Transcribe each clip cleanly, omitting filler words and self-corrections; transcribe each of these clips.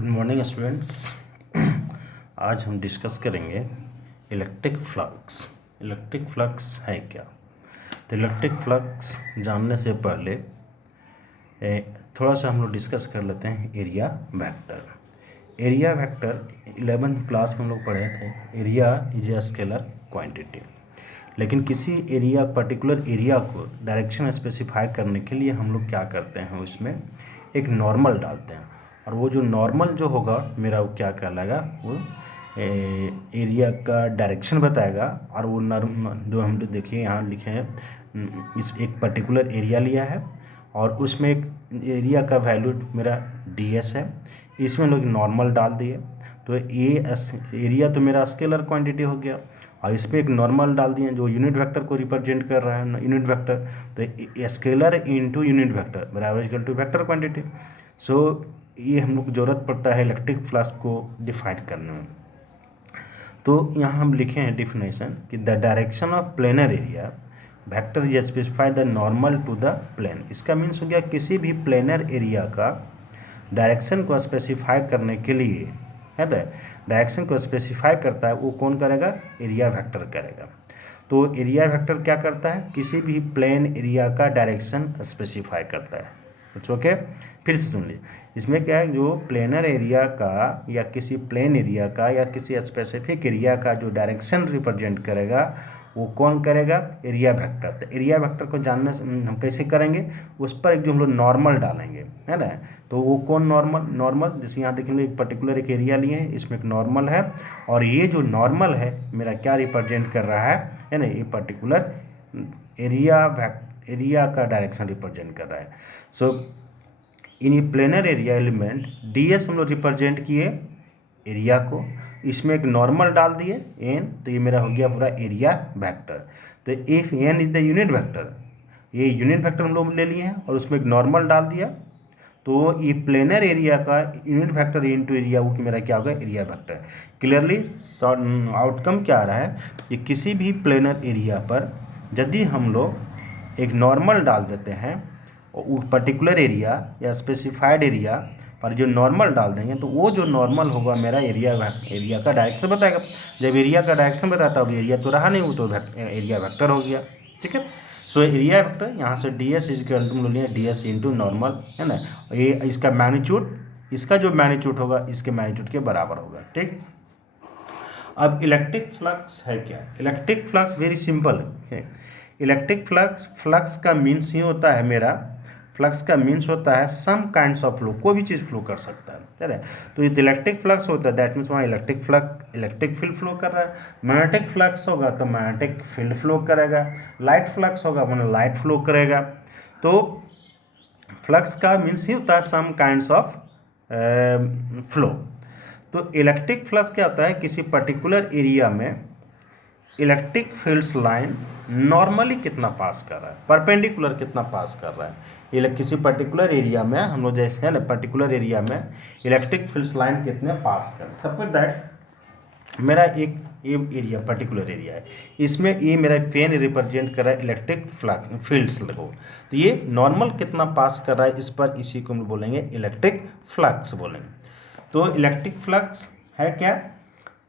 Good morning students. आज हम discuss करेंगे इलेक्ट्रिक फ्लक्स। इलेक्ट्रिक फ्लक्स है क्या? तो इलेक्ट्रिक फ्लक्स जानने से पहले थोड़ा सा हम लोग डिस्कस कर लेते हैं area vector. Area vector 11th class में हम लोग पढ़े थे। Area is a scalar quantity, लेकिन किसी एरिया पर्टिकुलर एरिया को डायरेक्शन स्पेसिफाई करने के लिए हम लोग क्या करते हैं, उसमें एक नॉर्मल डालते हैं, और वो जो नॉर्मल जो होगा मेरा वो क्या कहलाएगा, वो एरिया का डायरेक्शन बताएगा। और वो जो हम लोग देखिए यहाँ लिखे हैं, इस एक पर्टिकुलर एरिया लिया है और उसमें एक एरिया का वैल्यू मेरा ds है, इसमें लोग नॉर्मल डाल दिए तो ये एरिया तो मेरा स्केलर क्वांटिटी हो गया, और इस पर एक नॉर्मल डाल दिए जो यूनिट वेक्टर को रिप्रेजेंट कर रहा है, यूनिट वेक्टर। तो स्केलर इनटू यूनिट वेक्टर बराबर इक्वल टू वेक्टर क्वांटिटी। सो ये हम लोग को ज़रूरत पड़ता है इलेक्ट्रिक फ्लक्स को डिफाइन करने में। तो यहाँ हम लिखे हैं डिफिनेशन कि the direction of planar area vector is specify the normal to the plane. इसका मीन्स हो गया किसी भी प्लेनर एरिया का डायरेक्शन को स्पेसिफाई करने के लिए, है ना, डायरेक्शन को स्पेसिफाई करता है वो कौन करेगा? एरिया वेक्टर करेगा। तो एरिया वेक्टर क्या करता है? किसी भी प्लेन एरिया का डायरेक्शन स्पेसिफाई करता है। It's okay. फिर से सुन लीजिए, इसमें क्या है, जो प्लेनर एरिया का या किसी प्लेन एरिया का या किसी स्पेसिफिक एरिया का जो डायरेक्शन रिप्रेजेंट करेगा वो कौन करेगा? Area vector. तो एरिया वेक्टर को जानने से हम कैसे करेंगे, उस पर एक जो हम लोग नॉर्मल डालेंगे, है ना। तो वो कौन नॉर्मल जैसे यहाँ देखेंगे एक पर्टिकुलर एक एरिया लिए हैं, इसमें एक नॉर्मल है, और ये जो नॉर्मल है मेरा क्या रिप्रेजेंट कर रहा है ना, ये पर्टिकुलर एरिया का डायरेक्शन रिप्रेजेंट कर रहा है। सो इन ये प्लेनर एरिया एलिमेंट ds हम लोग रिप्रेजेंट किए एरिया को, इसमें एक नॉर्मल डाल दिए n, तो ये मेरा हो गया पूरा एरिया वेक्टर। तो if n is the unit vector, ये यूनिट वेक्टर हम लोग ले लिए हैं और उसमें एक नॉर्मल डाल दिया, तो ये प्लेनर एरिया का यूनिट वेक्टर इनटू एरिया वो कि मेरा क्या होगा? Area vector. क्लियरली आउटकम क्या आ रहा है कि किसी भी प्लेनर एरिया पर यदि हम लोग एक नॉर्मल डाल देते हैं, वो पर्टिकुलर एरिया या स्पेसिफाइड एरिया पर जो नॉर्मल डाल देंगे, तो वो जो नॉर्मल होगा मेरा एरिया का डायरेक्शन बताएगा। जब एरिया का डायरेक्शन बताता है, एरिया तो रहा नहीं, वो तो एरिया वेक्टर हो गया। ठीक है। सो एरिया वेक्टर यहाँ से ds इजकल टू लिया ds इंटू नॉर्मल, है ना। ये इसका मैग्नीट्यूड, इसका जो मैग्नीट्यूड होगा इसके मैग्नीट्यूड के बराबर होगा। ठीक। अब इलेक्ट्रिक फ्लक्स है क्या? इलेक्ट्रिक फ्लक्स वेरी सिंपल है। इलेक्ट्रिक फ्लक्स का मीन्स ही होता है, मेरा फ्लक्स का मीन्स होता है सम काइंड्स ऑफ फ्लो, कोई भी चीज़ फ्लो कर सकता है। तो ये इलेक्ट्रिक फ्लक्स होता है, दैट मीन्स वहाँ इलेक्ट्रिक फील्ड फ्लो कर रहा है। मैग्नेटिक फ्लक्स होगा तो मैग्नेटिक फील्ड फ्लो करेगा। लाइट फ्लक्स होगा मैंने लाइट फ्लो करेगा। तो फ्लक्स का मीन्स ही होता है सम काइंड्स ऑफ फ्लो। तो इलेक्ट्रिक फ्लक्स क्या होता है, किसी पर्टिकुलर एरिया में इलेक्ट्रिक फील्ड्स लाइन नॉर्मली कितना पास कर रहा है, परपेंडिकुलर कितना पास कर रहा है। किसी पर्टिकुलर एरिया में हम लोग जैसे है ना, पर्टिकुलर एरिया में इलेक्ट्रिक फील्ड्स लाइन कितने पास कर, सपोज दैट मेरा एक ये एरिया पर्टिकुलर एरिया है, इसमें ये मेरा पेन रिप्रेजेंट कर रहा है इलेक्ट्रिक फील्ड्स को, तो ये नॉर्मल कितना पास कर रहा है इस पर, इसी को हम बोलेंगे इलेक्ट्रिक फ्लक्स बोलेंगे। तो इलेक्ट्रिक फ्लक्स है क्या?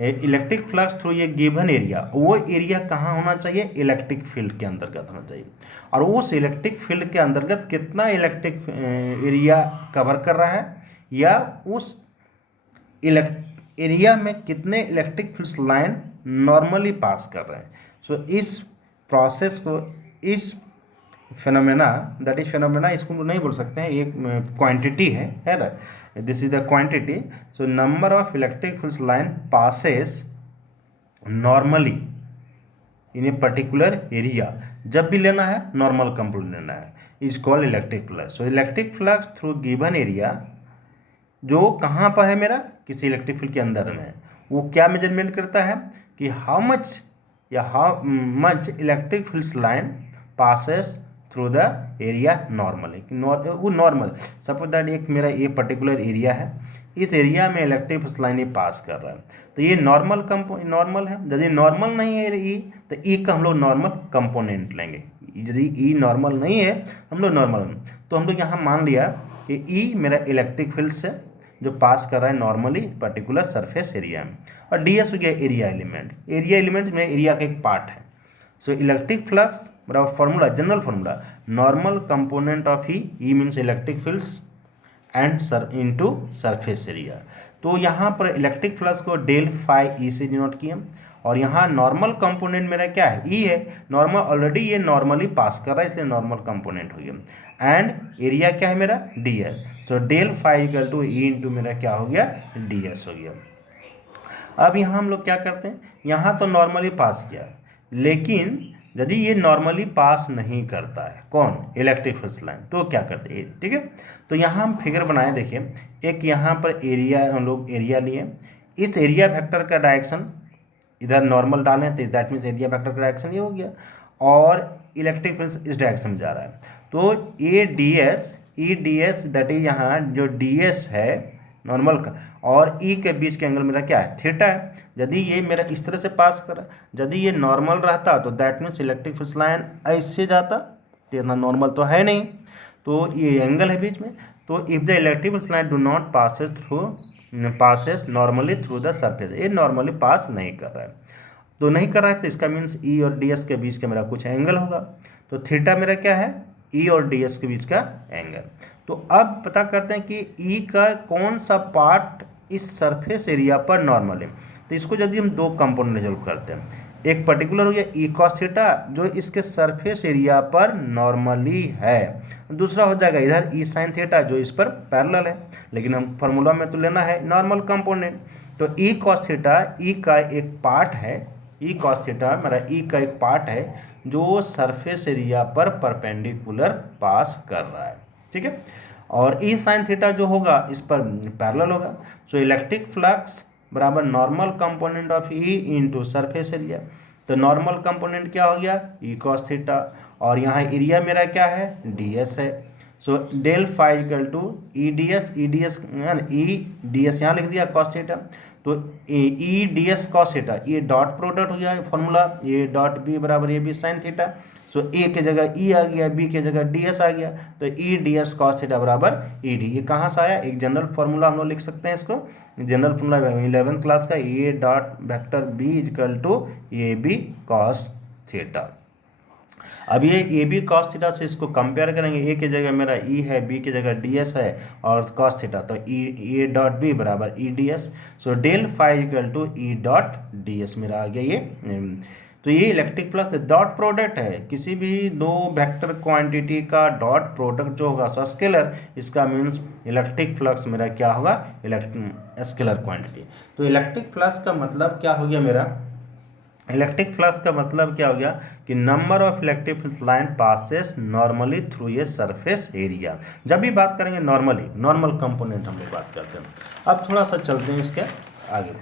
इलेक्ट्रिक फ्लक्स थ्रू ये गिवन एरिया, वो एरिया कहाँ होना चाहिए? इलेक्ट्रिक फील्ड के अंतर्गत होना चाहिए। और उस इलेक्ट्रिक फील्ड के अंतर्गत कितना इलेक्ट्रिक एरिया कवर कर रहा है, या उस एरिया में कितने इलेक्ट्रिक फील्ड्स लाइन नॉर्मली पास कर रहे हैं। सो इस प्रोसेस को, इस फेनोमेना, दैट इज फेनोमेना, इसको नहीं बोल सकते हैं, ये क्वांटिटी है ना, this is the quantity. So number of electric fields line passes normally in a particular area, जब भी लेना है नॉर्मल कंपोनेंट लेना है, is called electric flux. So electric flux through given area जो कहाँ पर है मेरा, किसी इलेक्ट्रिक फील्ड के अंदर में, वो क्या मेजरमेंट करता है कि how much electric fields line passes through the area normally, वो नॉर्मल, सपोज दैट एक मेरा ये पर्टिकुलर एरिया है, इस एरिया में इलेक्ट्रिक फील्ड लाइन ये पास कर रहा है, तो ये नॉर्मल है। यदि नॉर्मल नहीं है ई, तो ई का हम लोग नॉर्मल कंपोनेंट लेंगे। यदि ई नॉर्मल नहीं है हम लोग नॉर्मल, तो हम लोग यहाँ मान लिया कि ई मेरा इलेक्ट्रिक फील्ड से जो पास कर रहा है नॉर्मली पर्टिकुलर सरफेस एरिया में। और डी एस हो गया एरिया एलिमेंट, एरिया एलिमेंट में एरिया का एक पार्ट है। सो इलेक्ट्रिक फ्लक्स बराबर formula, general formula, normal component of E means electric fields and into surface area. तो यहाँ पर इलेक्ट्रिक फ्लक्स को डेल फाई ई से डिनोट किया, और यहाँ नॉर्मल कंपोनेंट मेरा क्या है, ई है। नॉर्मल ऑलरेडी ये नॉर्मली पास कर रहा है, इसलिए नॉर्मल कंपोनेंट हो गया। एंड एरिया क्या है मेरा, D S. So del phi equal to E into मेरा क्या हो गया, डी एस हो गया। अब यहाँ हम लोग क्या करते हैं, यहाँ तो नॉर्मली पास किया, लेकिन यदि ये नॉर्मली पास नहीं करता है कौन, इलेक्ट्रिक फील्ड लाइन, तो क्या करते हैं, ठीक है। तो यहाँ हम फिगर बनाए, देखिए एक यहाँ पर एरिया, हम लोग एरिया लिए, इस एरिया वेक्टर का डायरेक्शन इधर नॉर्मल डालें तो दैट मीन्स एरिया वेक्टर का डायरेक्शन ये हो गया, और इलेक्ट्रिक फील्ड इस डायरेक्शन में जा रहा है। तो A D S, E D S that is यहाँ जो डी एस है नॉर्मल का, और ई के बीच के एंगल मेरा क्या है, थीटा है। यदि ये मेरा इस तरह से पास करा, यदि ये नॉर्मल रहता तो that means electric field line ऐसे जाता, तो इतना नॉर्मल तो है नहीं, तो ये एंगल है बीच में। तो if the electric field line do not passes normally through the surface, ये नॉर्मली पास नहीं कर रहा है, तो नहीं कर रहा है, तो इसका मीन्स ई और डी एस के बीच का मेरा कुछ एंगल होगा। तो थीटा मेरा क्या है, ई और डी एस के बीच का एंगल। तो अब पता करते हैं कि ई का कौन सा पार्ट इस सरफेस एरिया पर नॉर्मल है। तो इसको यदि हम दो कंपोनेंट रिजोल्व करते हैं, एक पर्टिकुलर हो गया ई कॉस थीटा जो इसके सरफेस एरिया पर नॉर्मली है, दूसरा हो जाएगा इधर ई साइन थीटा जो इस पर पैरेलल है, लेकिन हम फार्मूला में तो लेना है नॉर्मल कंपोनेंट। तो ई कॉस थीटा ई का एक पार्ट है, ई कॉस थीटा मेरा ई का एक पार्ट है जो सरफेस एरिया पर परपेंडिकुलर पास कर रहा है, ठीक है। और ई साइन थीटा जो होगा इस पर पैरेलल होगा। सो इलेक्ट्रिक फ्लक्स बराबर normal component of E into surface area. तो नॉर्मल कंपोनेंट क्या हो गया, ई कॉस थीटा, और यहाँ एरिया मेरा क्या है, डी एस है। So del phi equal to E D S, E D S यहाँ लिख दिया कॉस थीटा, तो E D S cos theta, ये डॉट प्रोडक्ट हो गया फॉर्मूला, ए डॉट बी बराबर A B sine theta. So A के जगह ई आ गया, बी के जगह डी एस आ गया, तो E D S cos theta बराबर ई डी। ये कहाँ से आया, एक जनरल फार्मूला हम लोग लिख सकते हैं इसको, जनरल फार्मूला 11th क्लास का, A dot vector B equal to A B cos theta. अब ये ए बी कॉस थीटा से इसको कंपेयर करेंगे, ए की जगह मेरा ई है, बी की जगह डी एस है, और कॉस थीटा, तो ए डॉट बी बराबर E D S. So del phi equal to E dot D S मेरा आ गया ये। तो ये इलेक्ट्रिक फ्लक्स डॉट प्रोडक्ट है, किसी भी दो वेक्टर क्वांटिटी का डॉट प्रोडक्ट जो होगा स्केलर, इसका मीन्स इलेक्ट्रिक फ्लक्स मेरा क्या होगा, स्केलर क्वांटिटी। तो इलेक्ट्रिक फ्लक्स का मतलब क्या हो गया मेरा, इलेक्ट्रिक फ्लक्स का मतलब क्या हो गया कि number of electric field line passes normally through ये सरफेस एरिया। जब भी बात करेंगे नॉर्मली, नॉर्मल कंपोनेंट हम लोग बात करते हैं। अब थोड़ा सा चलते हैं इसके आगे।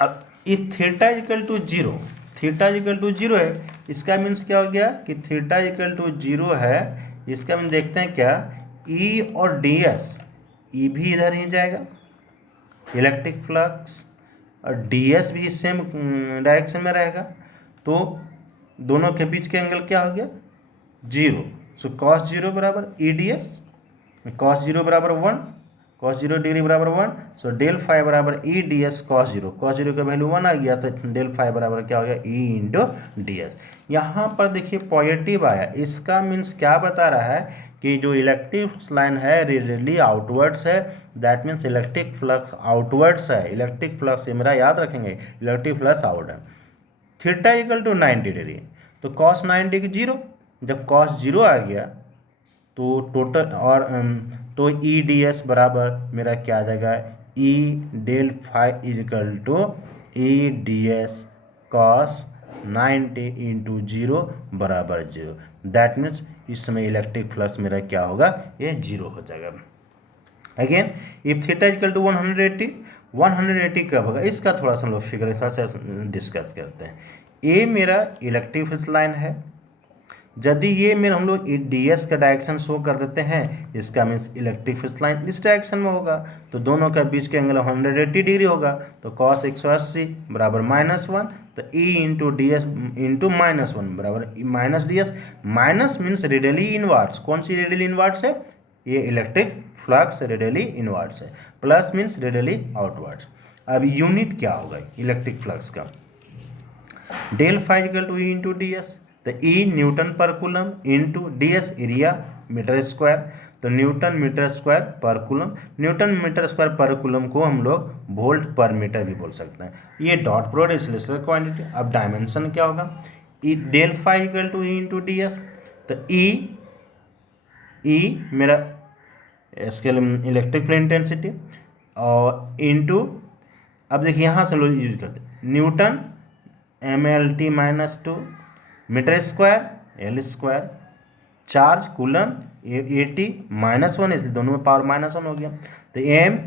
अब ये theta equal to zero, theta equal to zero है, इसका मीन्स क्या हो गया कि थीटा इक्वल टू जीरो है, इसका मीन्स देखते हैं क्या, ई और डी एस, ई भी इधर ही जाएगा इलेक्ट्रिक फ्लक्स, और डी एस भी सेम डायरेक्शन में रहेगा, तो दोनों के बीच के एंगल क्या हो गया, जीरो। सो कॉस जीरो बराबर E D S, cos zero बराबर 1, कॉस जीरो डिग्री बराबर 1। सो डेल फाई बराबर E D S cos zero, cos zero का वैल्यू 1 आ गया, तो डेल फाई बराबर क्या हो गया, ई इंटू डी एस। यहाँ पर देखिए पॉजिटिव आया, इसका मीन्स क्या बता रहा है कि जो इलेक्ट्रिक लाइन है रेडियली आउटवर्ड्स है, that means electric flux outwards है। इलेक्ट्रिक फ्लक्स ये मेरा याद रखेंगे, इलेक्ट्रिक फ्लक्स आउट है। थीटा इक्वल टू 90 डिग्री, तो कॉस 90 की जीरो, जब कॉस जीरो आ गया तो टोटल और तो ई डी एस बराबर मेरा क्या आ जाएगा, E del phi equal to E D S cos 90 into zero बराबर जीरो। दैट मीन्स इस समय इलेक्ट्रिक फ्लक्स मेरा क्या होगा, ये जीरो हो जाएगा। Again if theta equal to 180, 180 कब होगा, इसका थोड़ा सा हम लोग फिगर के साथ डिस्कस करते हैं। ए मेरा इलेक्ट्रिक फ्लक्स लाइन है, यदि ये मेरे हम लोग डी एस का डायरेक्शन शो कर देते हैं, इसका मीन्स इलेक्ट्रिक फील्ड लाइन इस डायरेक्शन में होगा, तो दोनों का बीच के एंगल 180 डिग्री होगा, तो कॉस 180 बराबर -1, तो E into D S into -1 बराबर minus D S. Minus means radially inwards, कौन सी रेडियली इनवर्ड्स है, ये इलेक्ट्रिक फ्लक्स रेडियली इनवर्ड्स है, प्लस मीन्स रेडियली आउटवर्ड्स। अब यूनिट क्या होगा इलेक्ट्रिक फ्लक्स का, del phi equal to E into D S, तो ई न्यूटन पर coulomb into D S area metre square, तो न्यूटन मीटर स्क्वायर पर coulomb, newton metre square पर coulomb को हम लोग वोल्ट पर मीटर भी बोल सकते हैं। ये डॉट प्रोडक्ट स्लेशनरी क्वांटिटी। अब डायमेंशन क्या होगा, E del phi equal to E into D S, तो ई मेरा स्केल इलेक्ट्रिक फील्ड इंटेंसिटी और इंटू, अब देखिए यहाँ से लोग यूज करते हैं newton MLT -2 metre square L square, charge coulomb AT -1, इसलिए दोनों में पावर -1 हो गया, तो M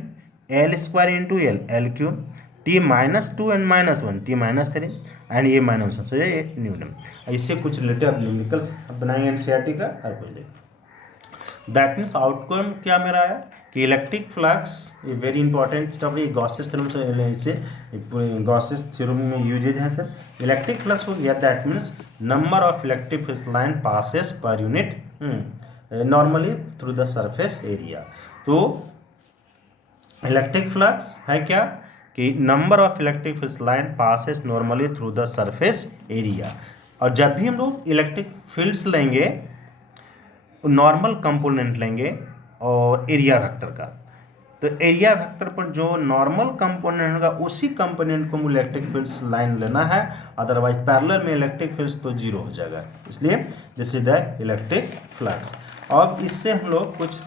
L square into L cube, T -2 and -1 T -3 and ये -1, so ये न्यूटन। इससे कुछ रिलेटेड आप न्यूमेरिकल्स बनाएंगे NCERT का हर कोई देख। दैट मीन्स आउटकम क्या मेरा है कि इलेक्ट्रिक फ्लक्स ये very important topic, Gauss's theorem से गॉसेस थ्योरम में यूजेज है सर। इलेक्ट्रिक फ्लक्स हो गया, that means number of electric flux line passes per unit normally through the surface area. तो इलेक्ट्रिक फ्लक्स है क्या कि number of electric flux line passes normally through the surface area. और जब भी हम लोग इलेक्ट्रिक फील्ड्स लेंगे नॉर्मल कंपोनेंट लेंगे और एरिया वेक्टर का, तो एरिया वेक्टर पर जो नॉर्मल कंपोनेंट होगा उसी कंपोनेंट को इलेक्ट्रिक फील्ड्स लाइन लेना है, अदरवाइज पैरेलल में इलेक्ट्रिक फील्ड्स तो जीरो हो जाएगा। इसलिए this is the electric flux. अब इससे हम लोग कुछ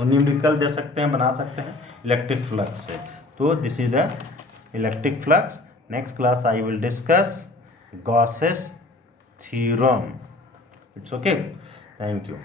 न्यूमेरिकल दे सकते हैं, बना सकते हैं इलेक्ट्रिक फ्लक्स से। तो this is the electric flux. Next class I will discuss Gauss's theorem. It's okay, thank you.